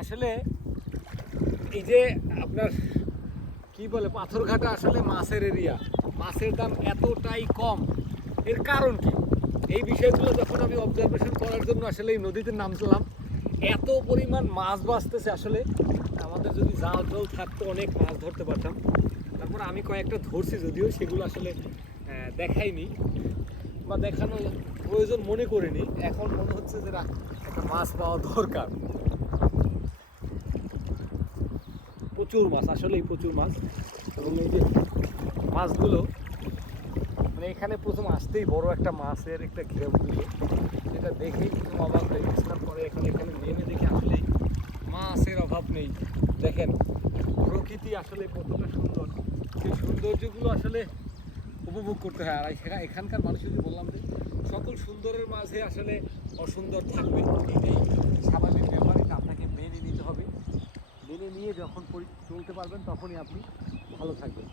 আসলে এই যে আপনার কি বলে পাথরঘাটা আসলে মাছের এরিয়া, মাছের দাম এতটাই কম, এর কারণ কি? এই বিষয়গুলো যখন আমি অবজারভেশন করার জন্য আসলে এই নদীতে নামছিলাম, এত পরিমাণ মাছ বাঁচতেছে। আসলে আমাদের যদি জাল টাল থাকতো অনেক মাছ ধরতে পারতাম। তারপর আমি কয়েকটা ধরছি, যদিও সেগুলো আসলে দেখাইনি বা দেখানো প্রয়োজন মনে করিনি। এখন মনে হচ্ছে যে একটা মাছ পাওয়া দরকার। প্রচুর মাছ, আসলেই প্রচুর মাছ। এবং এই যে মাছগুলো মানে এখানে প্রথম আসতেই বড় একটা মাছের একটা ঘেউ দিল, যেটা দেখেই প্রথম অবাক হয়ে গেছিলাম। পরে এখানে নেমে দেখে আসলেই মাছের অভাব নেই। দেখেন প্রকৃতি আসলে কতটা সুন্দর, সেই সৌন্দর্যগুলো আসলে উপভোগ করতে হয়। আর এখানকার মানুষ যদি বললাম যে সকল সুন্দরের মাঝে আসলে অসুন্দর থাকবে, এটাই স্বাভাবিক ব্যাপার। এটা আপনাকে মেনে নিতে হবে। মেনে নিয়ে যখন চলতে পারবেন তখনই আপনি ভালো থাকবেন।